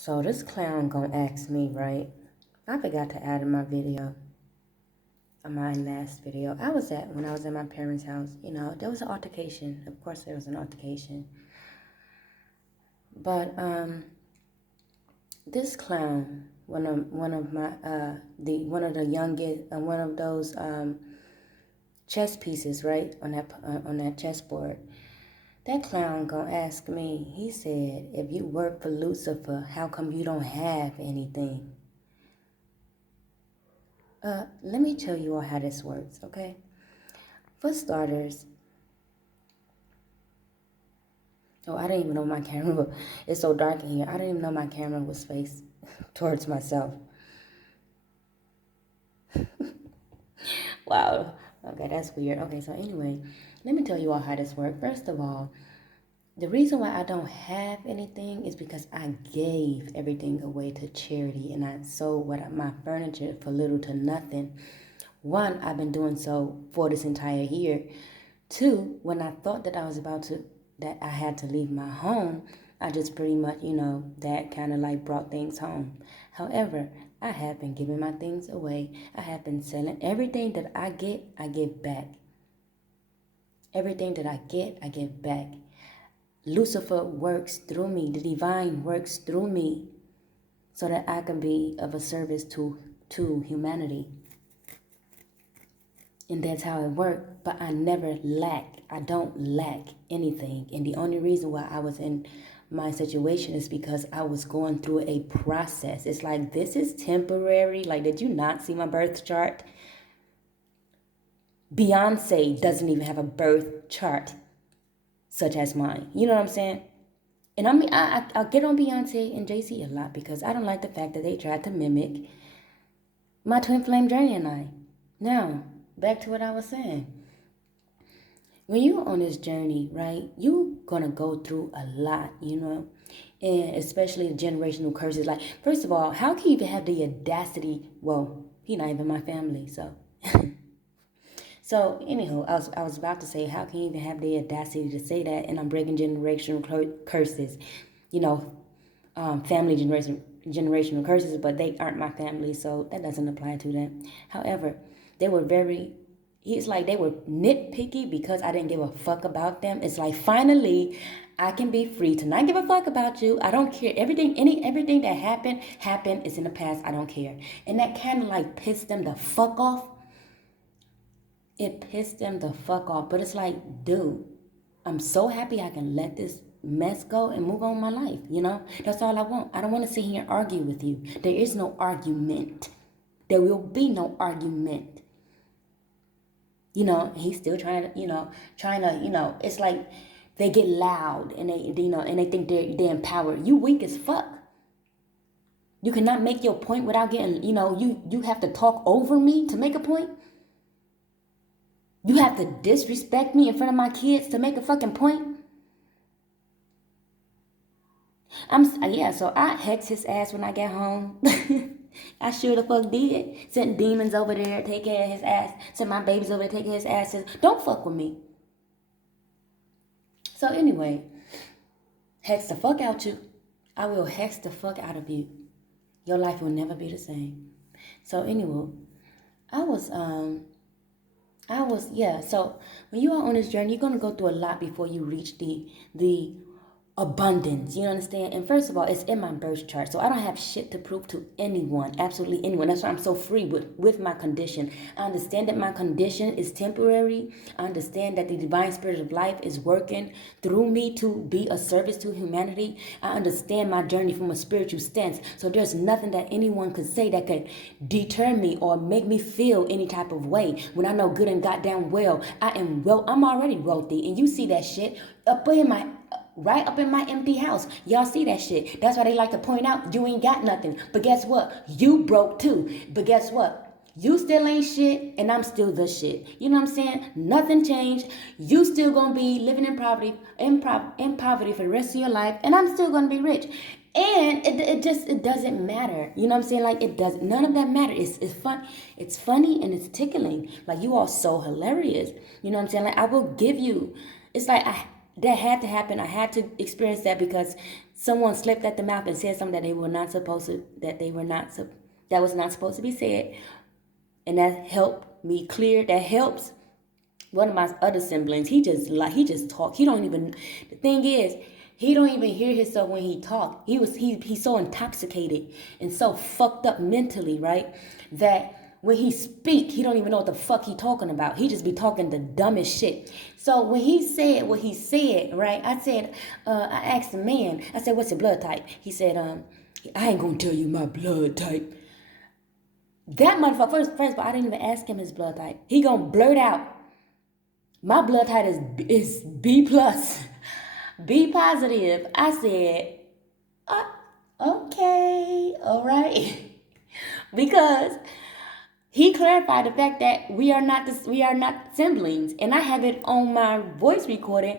So this clown gonna ask me, right? I forgot to add in my video, in my last video. When I was at my parents' house, there was an altercation. Of course there was an altercation. But this clown, one of the youngest, one of those chess pieces, right, on that chessboard. That clown gonna ask me, he said, if you work for Lucifer, how come you don't have anything? Let me tell you all how this works, okay? For starters, I didn't even know my camera, it's so dark in here. I didn't even know my camera was faced towards myself. Wow. Okay, that's weird. Okay, so anyway, let me tell you all how this works. First of all, the reason why I don't have anything is because I gave everything away to charity and I sold my furniture for little to nothing. One, I've been doing so for this entire year. Two, when I thought that that I had to leave my home, I just pretty much, that kind of like brought things home. However, I have been giving my things away. I have been selling everything that I get, I give back. Everything that I get, I give back. Lucifer works through me. The divine works through me so that I can be of a service to humanity. And that's how it worked. But I never lack. I don't lack anything. And the only reason why I was in my situation is because I was going through a process. It's like, this is temporary. Like, did you not see my birth chart? Beyonce doesn't even have a birth chart such as mine. You know what I'm saying? And I mean, I'll get on Beyonce and Jay-Z a lot because I don't like the fact that they tried to mimic my twin flame journey and I. Now, back to what I was saying. When you're on this journey, right, you're going to go through a lot, and especially the generational curses. Like, first of all, how can you even have the audacity? Well, he's not even my family, so. So, anywho, I was about to say, how can you even have the audacity to say that? And I'm breaking generational curses, family generational curses, but they aren't my family, so that doesn't apply to them. However, they were it's like they were nitpicky because I didn't give a fuck about them. It's like, finally, I can be free to not give a fuck about you. I don't care. Everything that happened. It's in the past. I don't care. And that kind of like pissed them the fuck off. It pissed them the fuck off. But it's like, dude, I'm so happy I can let this mess go and move on my life, That's all I want. I don't want to sit here and argue with you. There is no argument. There will be no argument. He's still trying to, it's like they get loud and they think they're empowered. You weak as fuck. You cannot make your point without getting, you have to talk over me to make a point. You have to disrespect me in front of my kids to make a fucking point. So I hex his ass when I get home. I sure the fuck did. Sent demons over there, take care of his ass. Sent my babies over there, take care of his asses. Don't fuck with me. So anyway, hex the fuck out you. I will hex the fuck out of you. Your life will never be the same. So anyway, so when you are on this journey, you're going to go through a lot before you reach the abundance, you understand? And first of all, it's in my birth chart, so I don't have shit to prove to anyone, absolutely anyone. That's why I'm so free with my condition. I understand that my condition is temporary. I understand that the divine spirit of life is working through me to be a service to humanity. I understand my journey from a spiritual stance, so there's nothing that anyone could say that could deter me or make me feel any type of way when I know good and goddamn well I'm already wealthy, and you see that shit right up in my empty house. Y'all see that shit. That's why they like to point out you ain't got nothing. But guess what? You broke too. But guess what? You still ain't shit, and I'm still the shit. You know what I'm saying? Nothing changed. You still gonna be living in poverty for the rest of your life, and I'm still gonna be rich. And it doesn't matter. You know what I'm saying? Like, it does. None of that matters. It's fun. It's funny and it's tickling. Like, you are so hilarious. You know what I'm saying? Like, I will give you. It's like that had to happen. I had to experience that because someone slipped at the mouth and said something that they were not supposed to, that was not supposed to be said, and that helped me clear. That helps one of my other siblings. He just talk. He don't even. The thing is, he don't even hear himself when he talk. He's so intoxicated and so fucked up mentally, right? That when he speak, he don't even know what the fuck he talking about. He just be talking the dumbest shit. So when he said what he said, right? I asked the man. I said, "What's your blood type?" He said, "I ain't gonna tell you my blood type." That motherfucker, first of all, I didn't even ask him his blood type. He gonna blurt out, "My blood type is B plus, B positive." I said, okay, all right, because he clarified the fact that we are not siblings, and I have it on my voice recording.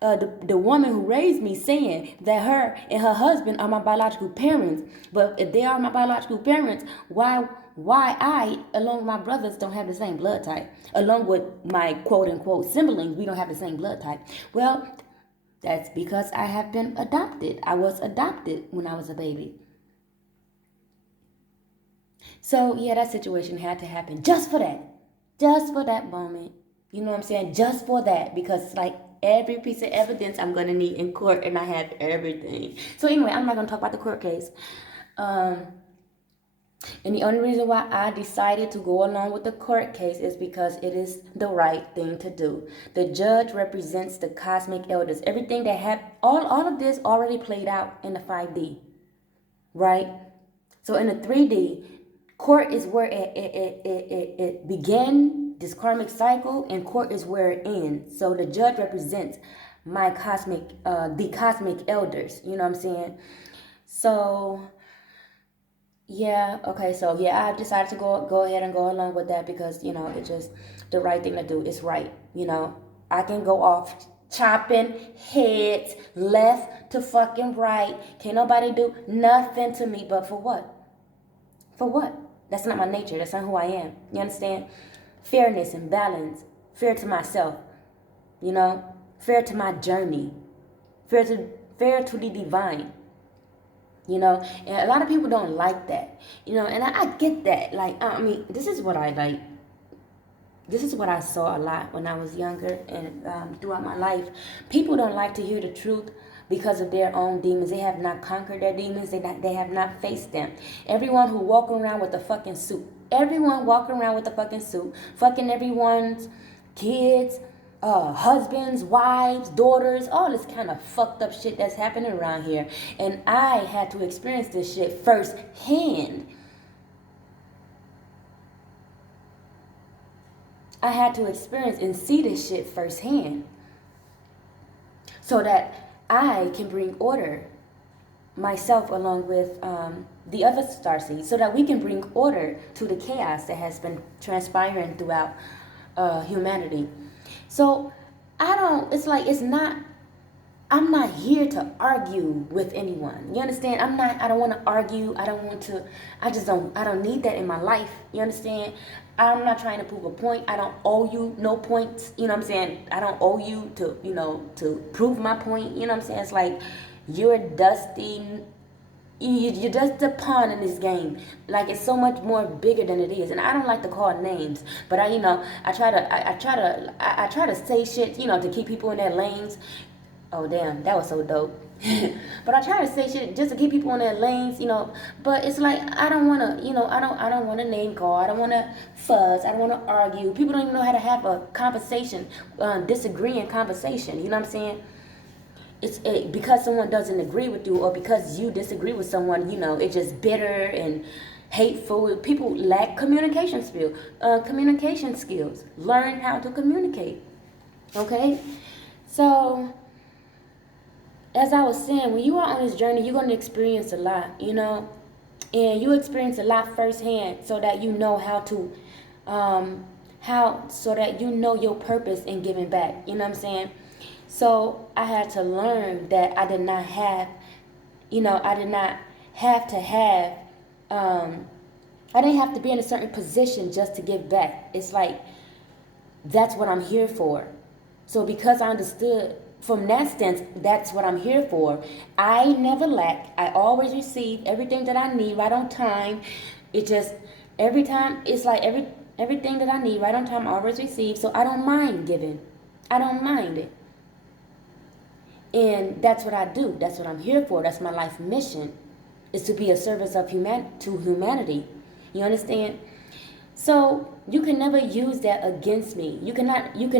The woman who raised me saying that her and her husband are my biological parents. But if they are my biological parents, why I, along with my brothers, don't have the same blood type? Along with my quote unquote siblings, we don't have the same blood type. Well, that's because I have been adopted. I was adopted when I was a baby. So yeah, that situation had to happen just for that moment. You know what I'm saying? Just for that, because like every piece of evidence I'm gonna need in court, and I have everything. So anyway, I'm not gonna talk about the court case. And the only reason why I decided to go along with the court case is because it is the right thing to do. The judge represents the cosmic elders. Everything that happened, all of this already played out in the 5D, right? So in the 3D, court is where it began, this karmic cycle, and court is where it ends. So the judge represents the cosmic elders. You know what I'm saying? So yeah, okay, so yeah, I decided to go ahead and go along with that because, it's just the right thing to do. It's right, I can go off chopping heads left to fucking right. Can't nobody do nothing to me, but for what? For what? That's not my nature. That's not who I am. You understand? Fairness and balance. Fair to myself, fair to my journey, fair to the divine. And a lot of people don't like that, and I get that. Like, this is what I like. This is what I saw a lot when I was younger and throughout my life. People don't like to hear the truth because of their own demons. They have not conquered their demons. They have not faced them. Everyone who walk around with a fucking suit. Everyone walking around with a fucking suit. Fucking everyone's kids, husbands, wives, daughters, all this kind of fucked up shit that's happening around here. And I had to experience this shit firsthand. I had to experience and see this shit firsthand so that I can bring order myself along with the other starseeds, so that we can bring order to the chaos that has been transpiring throughout humanity. So I'm not here to argue with anyone. You understand? I don't want to argue. I don't need that in my life. You understand? I'm not trying to prove a point. I don't owe you no points. You know what I'm saying? I don't owe you to prove my point. You know what I'm saying? It's like you're just a pawn in this game. Like, it's so much more bigger than it is. And I don't like to call names, but I try to say shit, to keep people in their lanes. Oh damn, that was so dope. But I try to say shit just to keep people in their lanes, but it's like I don't wanna, I don't wanna name call, I don't wanna fuzz, I don't wanna argue. People don't even know how to have a conversation, disagreeing conversation, you know what I'm saying? It's because someone doesn't agree with you, or because you disagree with someone, it's just bitter and hateful. People lack communication skills. Learn how to communicate. Okay? So as I was saying, when you are on this journey, you're going to experience a lot, and you experience a lot firsthand, so that you know so that you know your purpose in giving back. You know what I'm saying? So I had to learn that I did not have to have, I didn't have to be in a certain position just to give back. It's like, that's what I'm here for. So because I understood from that stance, that's what I'm here for. I never lack. I always receive everything that I need right on time. It just every time it's like everything that I need right on time I always receive. So I don't mind giving. I don't mind it. And that's what I do. That's what I'm here for. That's my life mission, is to be a service of to humanity. You understand? So you can never use that against me. You can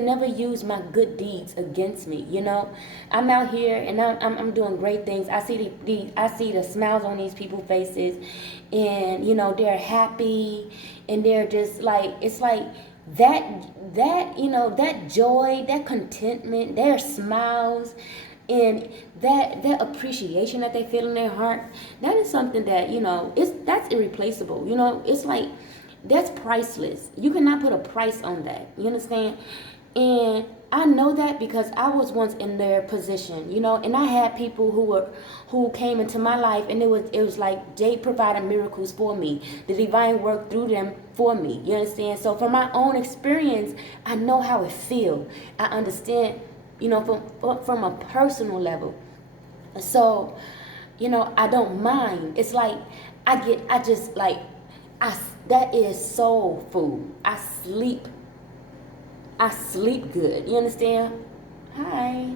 never use my good deeds against me. You know, I'm out here and I'm doing great things. I see I see the smiles on these people's faces, and you know they're happy, and they're just like, it's like that you know, that joy, that contentment, their smiles, and that appreciation that they feel in their heart. That is something that, you know, that's irreplaceable. You know, it's like, that's priceless. You cannot put a price on that. You understand? And I know that because I was once in their position, you know, and I had people who came into my life, and it was like they provided miracles for me. The divine worked through them for me. You understand? So from my own experience, I know how it feels. I understand, you know, from a personal level. So, you know, I don't mind. It's like I just like, that is soul food. I sleep good. You understand? Hi.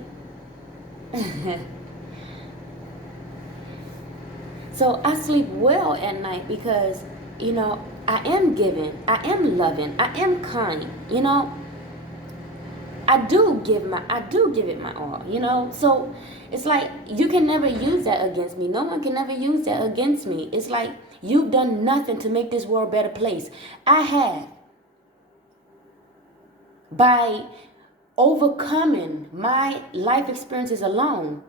So I sleep well at night because, you know, I am giving, I am loving, I am kind, you know. I do give it my all, you know. So it's like, you can never use that against me. No one can never use that against me. It's like, you've done nothing to make this world a better place. I have. By overcoming my life experiences alone,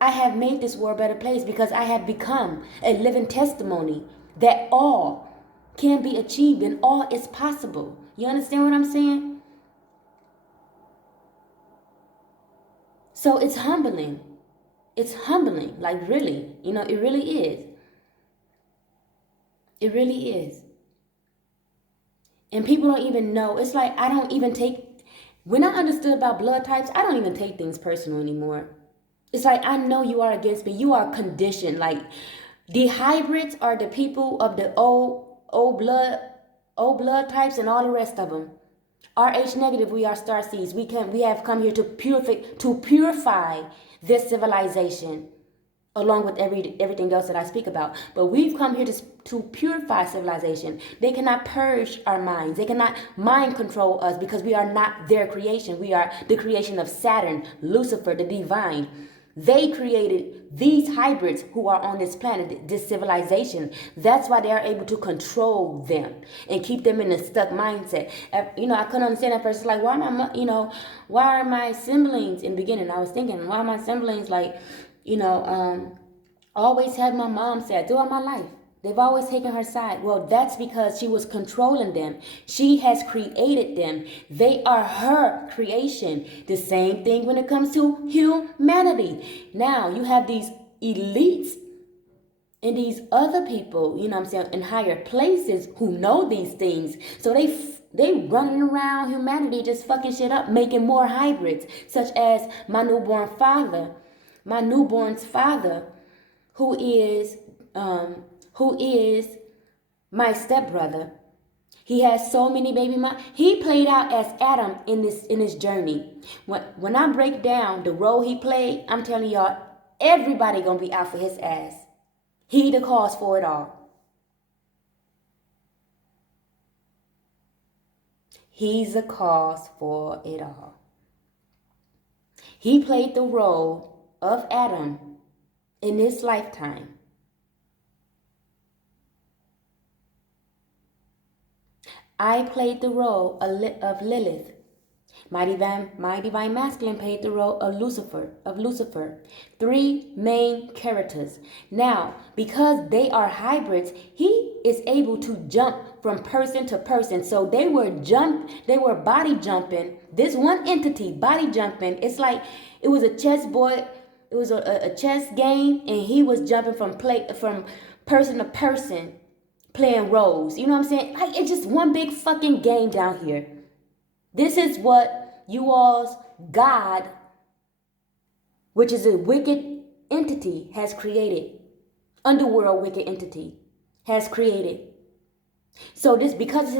I have made this world a better place because I have become a living testimony that all can be achieved and all is possible. You understand what I'm saying? So it's humbling. It's humbling, like, really. You know, it really is. It really is. And people don't even know. It's like, I don't even take, when I understood about blood types, I don't even take things personal anymore. It's like, I know you are against me. You are conditioned. Like, the hybrids are the people of the old blood types and all the rest of them. RH negative, we are star seeds. We have come here to purify this civilization, along with everything else that I speak about. But we've come here to purify civilization. They cannot purge our minds. They cannot mind control us because we are not their creation. We are the creation of Saturn, Lucifer, the divine. They created these hybrids who are on this planet, this civilization. That's why they are able to control them and keep them in a stuck mindset. You know, I couldn't understand at first. It's like, why am I, you know, why are my siblings, in the beginning, I was thinking, why are my siblings like, you know, always had my mom sad throughout my life. They've always taken her side. Well, that's because she was controlling them. She has created them. They are her creation. The same thing when it comes to humanity. Now, you have these elites and these other people, you know what I'm saying, in higher places who know these things. So they running around humanity just fucking shit up, making more hybrids, such as my newborn's father, who is my stepbrother. He has so many baby moms. He played out as Adam in this journey. When I break down the role he played, I'm telling y'all, everybody gonna be out for his ass. He the cause for it all. He's the cause for it all. He played the role of Adam in this lifetime. I played the role of Lilith. My divine masculine played the role of Lucifer. Three main characters. Now, because they are hybrids, he is able to jump from person to person. So they were body jumping. This one entity body jumping. It's like it was a chessboard. It was a chess game, and he was jumping from person to person, playing roles. You know what I'm saying? Like, it's just one big fucking game down here. This is what you all's God which is a wicked entity, has created. Underworld wicked entity has created. So this because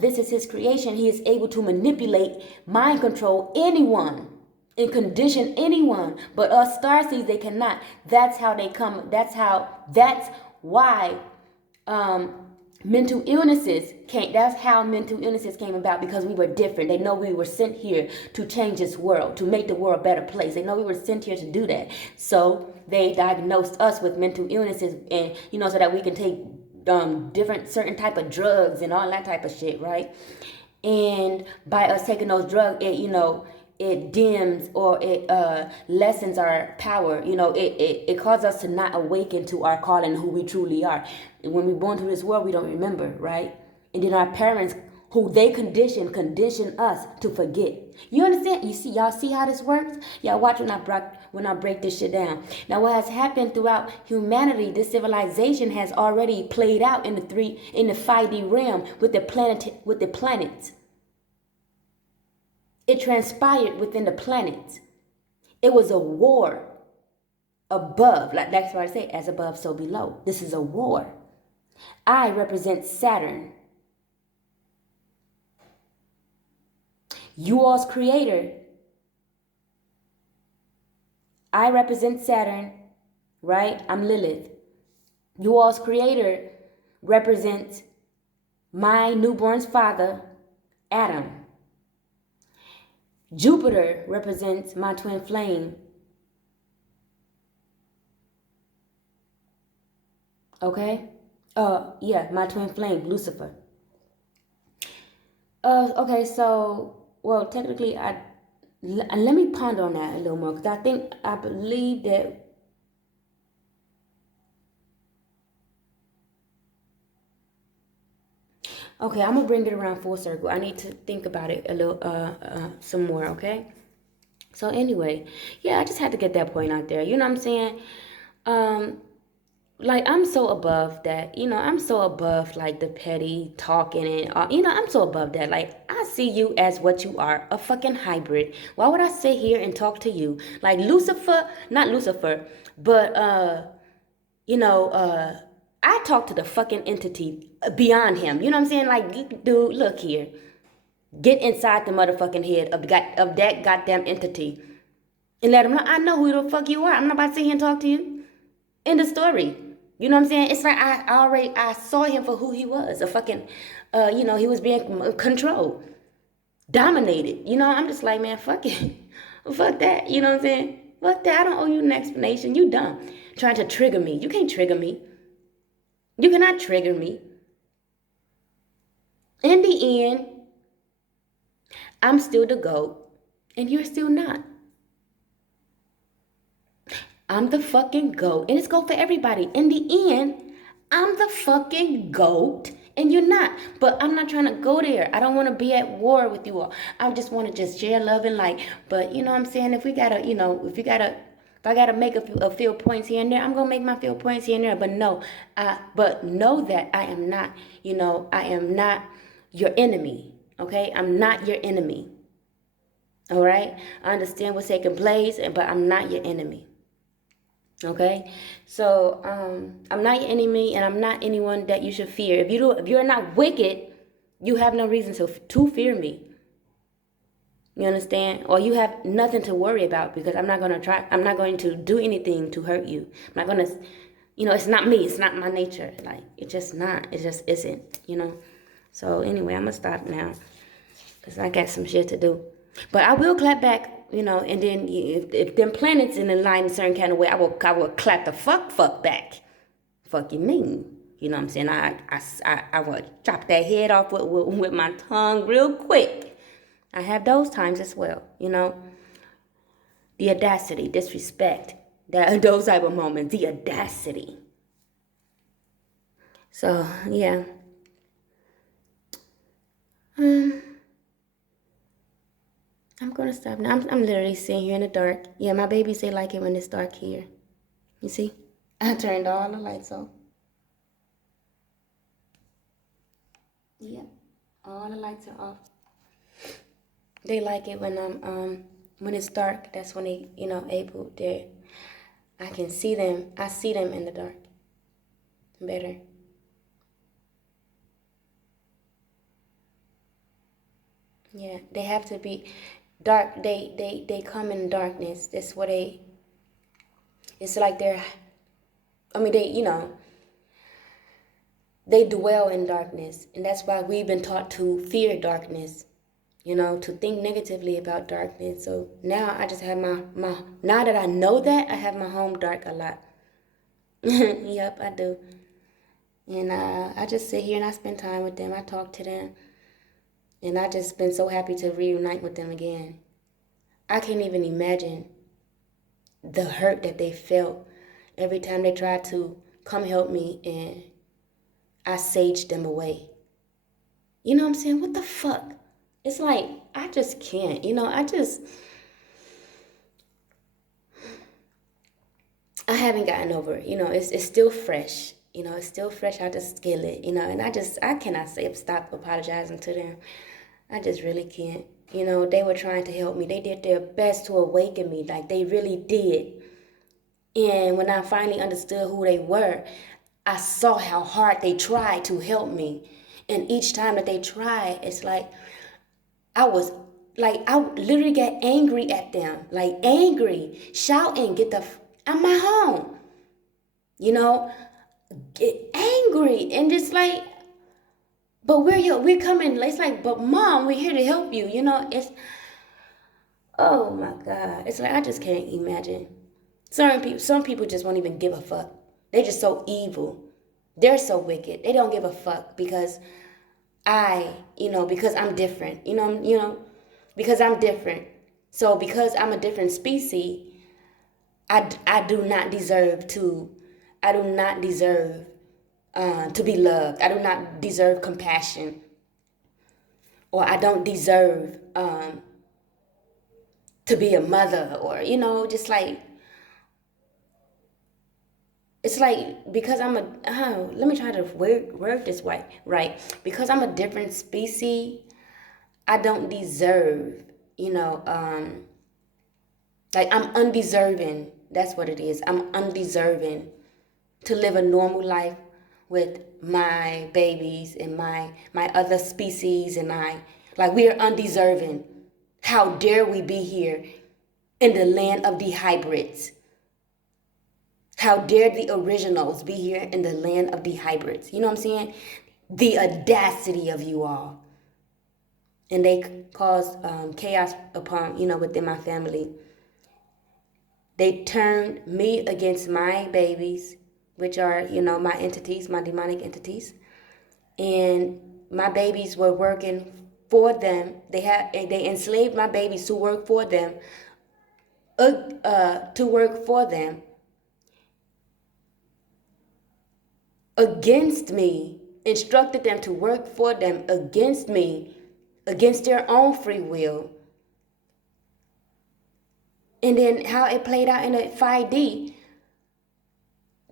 this is his creation, he is able to manipulate, mind control anyone and condition anyone. But us starseeds, they cannot. That's how they come. That's why mental illnesses came. That's how mental illnesses came about, because we were different. They know we were sent here to change this world, to make the world a better place. They know we were sent here to do that. So they diagnosed us with mental illnesses, and so that we can take different certain type of drugs and all that type of shit, right? And by us taking those drugs, it dims or it lessens our power. It causes us to not awaken to our calling, who we truly are. And when we're born to this world, we don't remember, right? And then our parents, who they condition us to forget. You understand? Y'all see how this works? Y'all watch when I break this shit down. Now, what has happened throughout humanity, this civilization has already played out in the 5D realm with the planets. It transpired within the planets. It was a war above. Like that's why I say, as above, so below. This is a war. I represent Saturn. You all's creator. I represent Saturn, right? I'm Lilith. You all's creator represents my newborn's father, Adam. Jupiter represents my twin flame. Okay? My twin flame, Lucifer. Okay, so, well, technically, let me ponder on that a little more, because I believe that okay, I'm gonna bring it around full circle. I need to think about it a little, some more. Okay. So anyway, yeah, I just had to get that point out there. You know what I'm saying? Like I'm so above that. I'm so above like the petty talking and I'm so above that. Like I see you as what you are, a fucking hybrid. Why would I sit here and talk to you like Lucifer? Not Lucifer, but I talk to the fucking entity beyond him. You know what I'm saying? Like, dude, look here. Get inside the motherfucking head of that goddamn entity. And let him know, I know who the fuck you are. I'm not about to sit here and talk to you. End of story. You know what I'm saying? It's like I saw him for who he was. A fucking, he was being controlled. Dominated. I'm just like, man, fuck it. Fuck that. You know what I'm saying? Fuck that. I don't owe you an explanation. You dumb. Trying to trigger me. You can't trigger me. You cannot trigger me. In the end, I'm still the GOAT, and you're still not. I'm the fucking GOAT, and it's GOAT for everybody. In the end, I'm the fucking GOAT, and you're not. But I'm not trying to go there. I don't want to be at war with you all. I just want to just share love and light. But you know what I'm saying? If I gotta make a few points here and there, I'm gonna make my few points here and there. But no, but know that I am not. I am not your enemy. Okay, I'm not your enemy. All right, I understand what's taking place, but I'm not your enemy. Okay, so I'm not your enemy, and I'm not anyone that you should fear. If you're not wicked, you have no reason to fear me. You understand? Or you have nothing to worry about, because I'm not going to do anything to hurt you. I'm not going to, it's not me. It's not my nature. Like, it's just not. It just isn't, So anyway, I'm going to stop now, because I got some shit to do. But I will clap back, and then if them planets in line a certain kind of way, I will clap the fuck back. Fuck you mean? You know what I'm saying? I will chop that head off with my tongue real quick. I have those times as well, The audacity, disrespect, those type of moments, the audacity. So, yeah. I'm going to stop now. I'm literally sitting here in the dark. Yeah, my babies, they like it when it's dark here. You see? I turned all the lights off. Yep, all the lights are off. They like it when I'm When it's dark, that's when they, able, they I can see them. I see them in the dark better. Yeah, they have to be dark. They come in darkness. That's what it's like I mean, they dwell in darkness. And that's why we've been taught to fear darkness, to think negatively about darkness. So now I just have now that I know that, I have my home dark a lot. Yep, I do. And I just sit here and I spend time with them. I talk to them. And I just been so happy to reunite with them again. I can't even imagine the hurt that they felt every time they tried to come help me and I saged them away. You know what I'm saying? What the fuck? It's like, I just can't. I haven't gotten over it. It's still fresh. It's still fresh out the skillet, and I cannot stop apologizing to them. I just really can't. They were trying to help me. They did their best to awaken me, like they really did. And when I finally understood who they were, I saw how hard they tried to help me. And each time that they tried, it's like I was I literally get angry at them, like angry, shouting, "Get the out my home!" You know, get angry and just like, but we're coming. It's like, but mom, we're here to help you. It's, oh my God, it's like I just can't imagine. Some people just won't even give a fuck. They're just so evil. They're so wicked. They don't give a fuck because because I'm different. Because I'm different. So because I'm a different species, I do not deserve to be loved. I do not deserve compassion, or I don't deserve to be a mother, or just like, it's like, because let me try to word this right. Because I'm a different species, I don't deserve, like I'm undeserving. That's what it is. I'm undeserving to live a normal life with my babies and my other species, and we are undeserving. How dare we be here in the land of the hybrids? How dare the originals be here in the land of the hybrids? You know what I'm saying? The audacity of you all. And they caused chaos within my family. They turned me against my babies, which are, my entities, my demonic entities. And my babies were working for them. They enslaved my babies to work for them, against me, instructed them to work for them against me, against their own free will. And then how it played out in a 5D,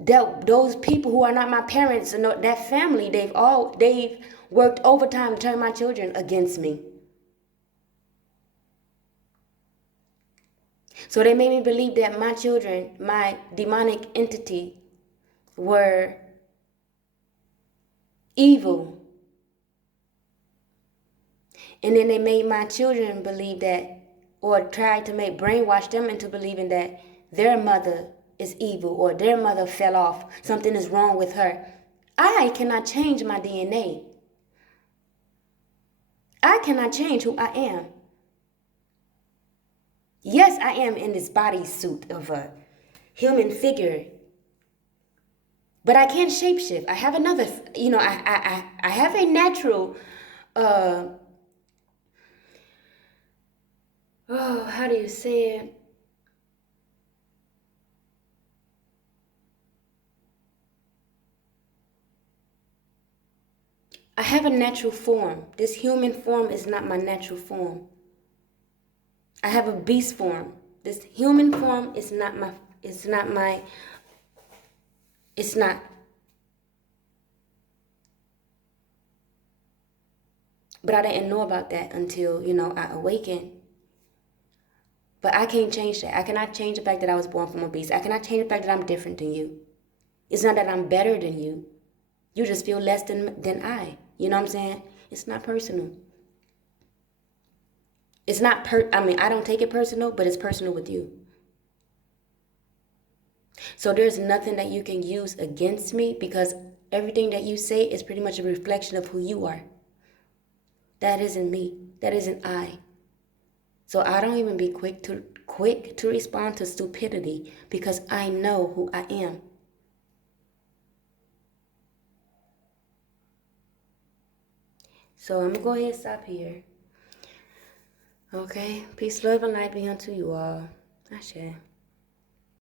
those people who are not my parents and that family, they've worked overtime to turn my children against me. So they made me believe that my children, my demonic entity, were evil. And then they made my children believe that, or tried to brainwash them into believing that their mother is evil, or their mother fell off, something is wrong with her. I cannot change my DNA. I cannot change who I am. Yes, I am in this bodysuit of a human figure, but I can't shapeshift. I have another, I have a natural, how do you say it? I have a natural form. This human form is not my natural form. I have a beast form. This human form is not my, it's not. But I didn't know about that until, I awakened. But I can't change that. I cannot change the fact that I was born from a beast. I cannot change the fact that I'm different than you. It's not that I'm better than you. You just feel less than I. You know what I'm saying? It's not personal. It's not I don't take it personal, but it's personal with you. So there's nothing that you can use against me because everything that you say is pretty much a reflection of who you are. That isn't me. That isn't I. So I don't even be quick to respond to stupidity because I know who I am. So I'm gonna go ahead and stop here. Okay? Peace, love, and light be unto you all. Ashe.